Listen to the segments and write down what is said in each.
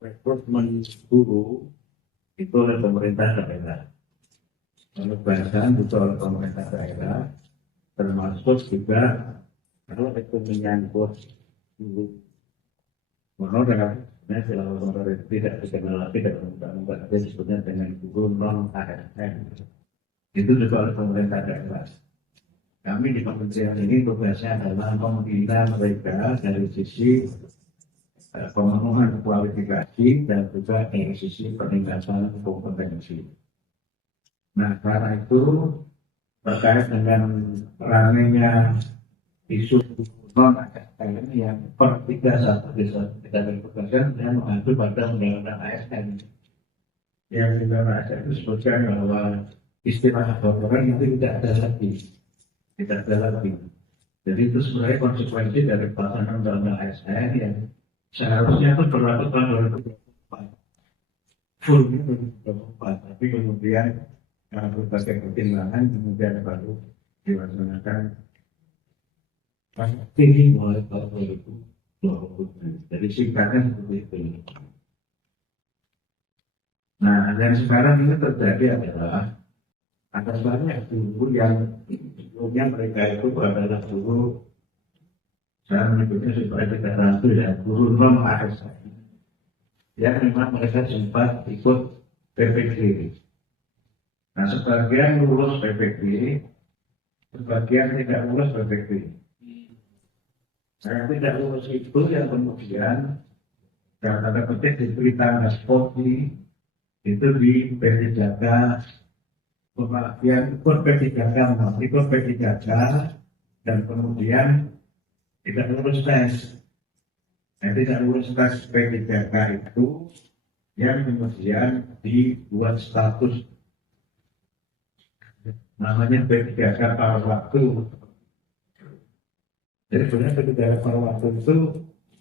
rekrutmen guru itu oleh pemerintah daerah. Penugasan itu oleh pemerintah daerah, termasuk juga kalau itu menyangkut guru honorer, kalau honorer tidak dikenal lagi dalam undang-undang disebutnya dengan guru non ASN. Itu juga oleh pemerintah daerah. Kami di kementerian ini tugasnya adalah membina mereka dari sisi pemenuhan kualifikasi dan juga dari sisi peningkatan kompetensi. Nah, karena itu terkait dengan ramainya isu non ASN yang per 31 Desember kita berpegang yang mengacu pada undang-undang ASN. Yang di dalam ASN itu disebutkan bahwa istilah honorer itu tidak ada lagi. Jadi itu sebenarnya konsekuensi dari pelaksanaan undang-undang ASN yang seharusnya itu berlaku tahun 2024. Full 2024, tapi kemudian berbagai pertimbangan kemudian baru diwacanakan tinggi mulai tahun 2020. Jadi singkatnya seperti itu. Nah, yang sekarang ini terjadi adalah ada banyak guru yang sebelumnya mereka itu adalah guru, saya menyebutnya sebagai tidak ya, guru non ASN. Ya, memang mereka sempat ikut PPG. Nah, sebagian lulus PPG, sebagian tidak lulus PPG. Saya tidak lulus itu yang kemudian dalam tanda petik diberi tanda seperti itu di P3K, yang ikut P3K dan kemudian tidak lulus tes. Nah, tidak lulus tes P3K itu yang kemudian dibuat status namanya P3K paruh waktu. Jadi sebenarnya P3K paruh waktu itu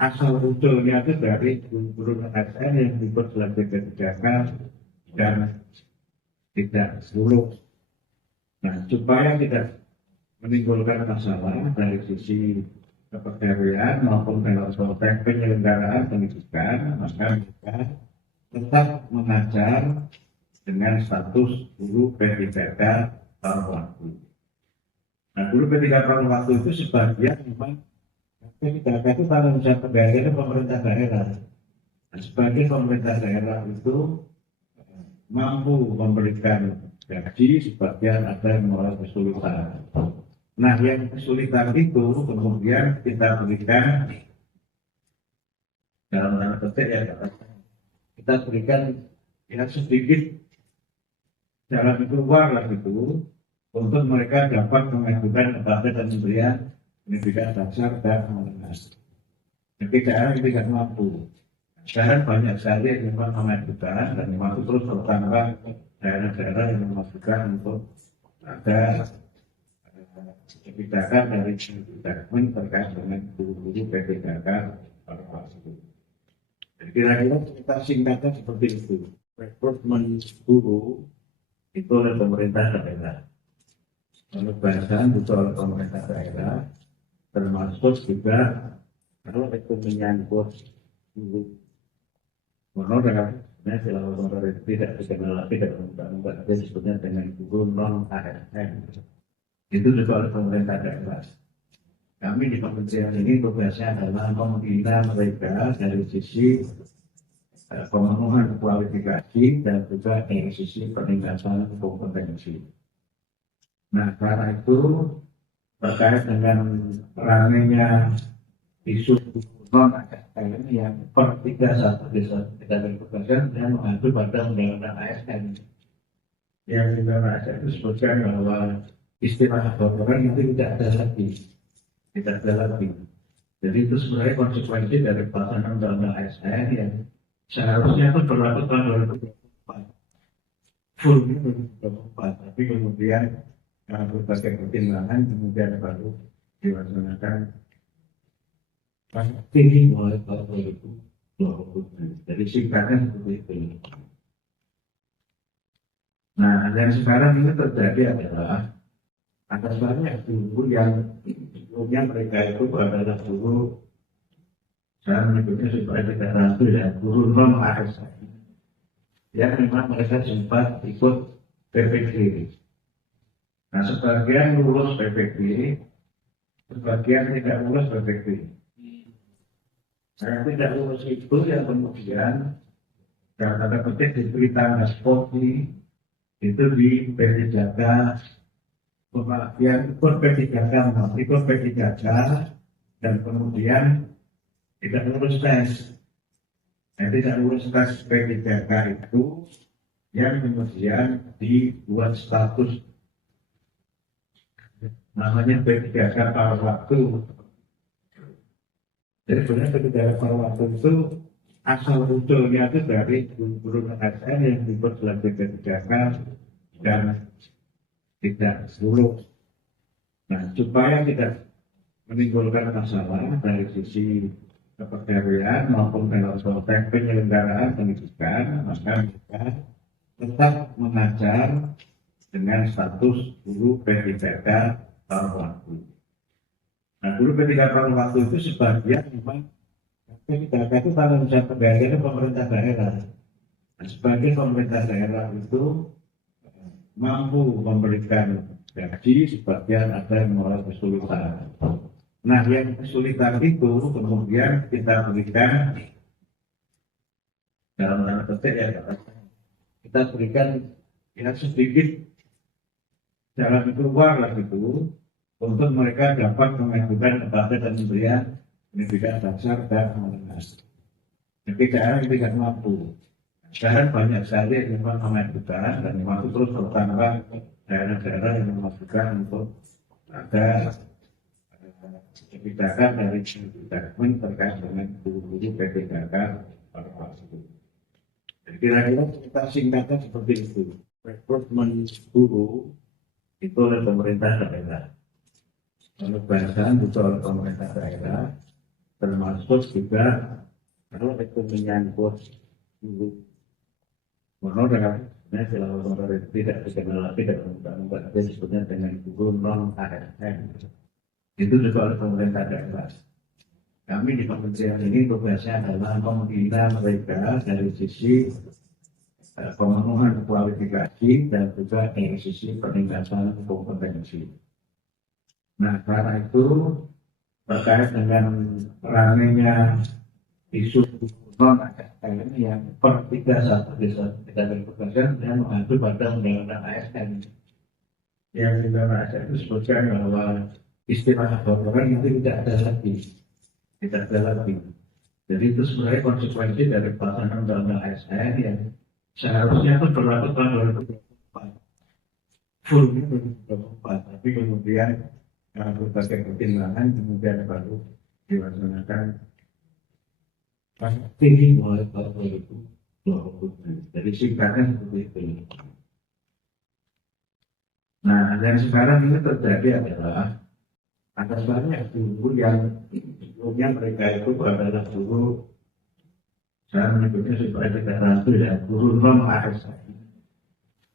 asal usulnya itu dari guru ASN yang dibuat sebagai P3K dan tidak lulus. Nah, supaya tidak menimbulkan masalah dari sisi kepegawaian maupun dalam konteks penyelenggaraan pendidikan, maka kita tetap mengajar dengan status guru P3K paruh waktu. Nah, guru P3K paruh waktu itu sebagian memang P3K itu tanggung jawab pegawai pemerintah daerah. Nah, sebagian pemerintah daerah itu mampu memberikan gaji, sebagian ada yang mengalami kesulitan. Nah, yang kesulitan itu kemudian kita berikan dalam tanda petik ya, kita berikan yang sedikit jalan keluar lah itu untuk mereka dapat mengajukan kepada Kementerian Pendidikan Dasar dan Menengah. Jadi daerah yang tidak mampu. Sekarang banyak sekali yang memang mengajukan dan memang terus bertambah daerah-daerah yang mengajukan untuk ada kebijakan dari Kementerian terkait dengan guru-guru P3K paruh waktu. Jadi kira-kira kita singkatnya seperti itu. Rekrutmen guru itu oleh pemerintah daerah. Penugasan itu oleh pemerintah daerah, termasuk juga kalau itu menyangkut guru honorer, kalau honorer tidak dikenal lagi dalam undang-undang disebutnya dengan guru non ASN. Itu juga oleh pemerintah daerah. Kami di kementerian ini tugasnya adalah membina mereka dari sisi pemenuhan kualifikasi dan juga dari sisi peningkatan kompetensi. Nah, karena itu terkait dengan ramainya isu non ASN yang per 31 Desember kita berpegang yang mengacu pada undang-undang ASN. Yang di dalam ASN itu disebutkan bahwa istilah honorer itu tidak ada lagi. Jadi itu sebenarnya konsekuensi dari pelaksanaan undang-undang ASN yang seharusnya itu berlaku tahun 2024. Full 2024, tapi kemudian berbagai pertimbangan kemudian baru diwacanakan tinggi mulai tahun 2020. Jadi singkatnya seperti itu. Nah, yang sekarang ini terjadi adalah ada banyak guru yang sebelumnya mereka itu adalah guru, Saya menyebutnya supaya tidak ragu ya, guru non ASN yang memang mereka sempat ikut PPG. Nah, sebagian lulus PPG, sebagian tidak lulus PPG. Yang tidak lulus itu yang kemudian dalam tanda petik diberi tanda sporty itu di P3K, yang ikut P3K, ikut P3K dan kemudian tidak lulus tes. Yang tidak lulus tes P3K itu yang kemudian dibuat status namanya P3K paruh waktu. Jadi sebenarnya P3K paruh waktu itu asal usulnya itu dari guru ASN yang dibuat dalam P3K dan tidak lulus. Nah, supaya tidak menimbulkan masalah dari sisi kepegawaian maupun dalam konteks penyelenggaraan pendidikan, maka mereka tetap mengajar dengan status guru P3K paruh waktu. Nah, guru P3K paruh waktu itu sebagian memang P3K itu tanggung jawab pegawai pemerintah daerah. Nah, sebagian pemerintah daerah itu mampu memberikan gaji, sebagian ada yang mulai kesulitan. Nah, yang kesulitan itu kemudian kita berikan dalam tanda petik ya, kita berikan ya sedikit jalan keluar lah gitu untuk mereka dapat mengajukan kepada Kementerian Pendidikan Dasar dan Menengah. Jadi daerah yang tidak mampu. Sekarang banyak sekali yang memang mengajukan dan memang terus bertambah daerah-daerah yang mengajukan untuk ada kebijakan dari Kemendagri terkait dengan guru-guru P3K paruh waktu. Jadi kira-kira kita singkatnya seperti itu. Rekrutmen guru itu oleh pemerintah daerah. Penugasan itu oleh pemerintah daerah, termasuk juga kalau itu menyangkut guru honorer, kalau honorer tidak dikenal lagi dalam undang-undang disebutnya dengan guru non ASN. Itu juga oleh pemerintah daerah. Kami di kementerian ini tugasnya adalah membina mereka dari sisi pemenuhan kualifikasi dan juga dari sisi peningkatan kompetensi. Nah, karena itu terkait dengan ramainya isu non ASN yang per 31 desa kita bertugaskan yang mengacu pada undang-undang ASN. Yang di dalam ASN itu disebutkan bahwa istilah honorer itu tidak ada lagi. Jadi itu sebenarnya konsekuensi dari pelaksanaan undang-undang ASN yang seharusnya itu berlaku tahun 2024. Fullnya 2024, tapi kemudian karena berbagai pertimbangan kemudian baru dilaksanakan tinggi mulai tahun 2020. Jadi singkatnya seperti itu. Nah, yang sekarang ini terjadi adalah ada banyak guru yang sebelumnya mereka itu adalah guru, saya menyebutnya supaya tidak ragu ya, guru non ASN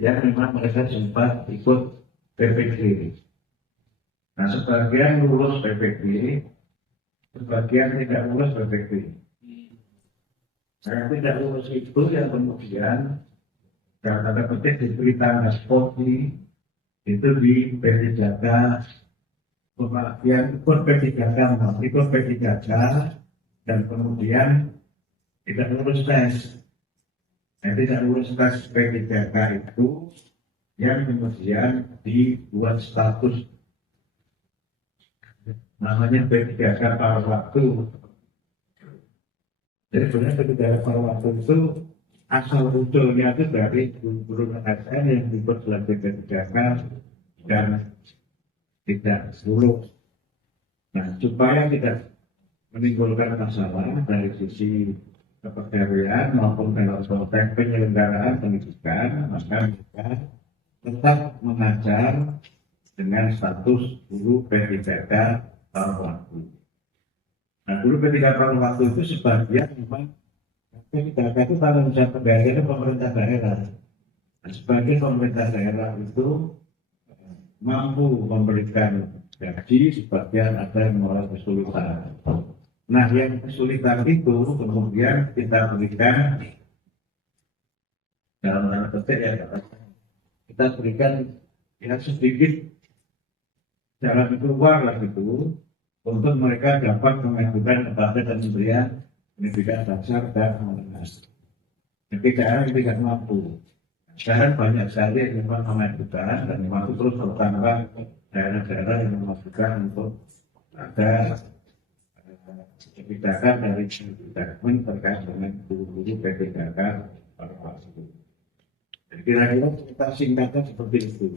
yang memang mereka sempat ikut PPG. Nah, sebagian lulus PPG, sebagian tidak lulus PPG. Yang tidak lulus itu yang kemudian dalam tanda petik diberi tanda sporty itu di P3K, yang ikut P3K, ikut P3K dan kemudian tidak lulus tes. Yang tidak lulus tes P3K itu yang kemudian dibuat status namanya P3K paruh waktu. Jadi sebenarnya P3K paruh waktu itu asal usulnya itu dari guru ASN yang dibuat dalam P3K dan tidak lulus. Nah, supaya tidak menimbulkan masalah dari sisi kepegawaian maupun dalam konteks penyelenggaraan pendidikan, maka mereka tetap mengajar dengan status guru P3K paruh waktu. Nah, guru P3K paruh waktu itu sebagian memang P3K itu tanggung jawab pegawai pemerintah daerah. Nah, sebagian pemerintah daerah itu mampu memberikan gaji, sebagian ada yang mulai kesulitan. Nah, yang kesulitan itu kemudian kita berikan dalam tanda petik ya, kita berikan ya sedikit jalan keluar lah itu untuk mereka dapat mengajukan kepada Kementerian Pendidikan Dasar dan Menengah. Jadi daerah yang tidak mampu. Sekarang banyak sekali yang memang mengajukan dan masuk terus bertambah daerah-daerah yang mengajukan untuk ada kebijakan dari Kemendagri terkait dengan guru-guru PPDK tersebut. Kira-kira kita singkatnya seperti itu.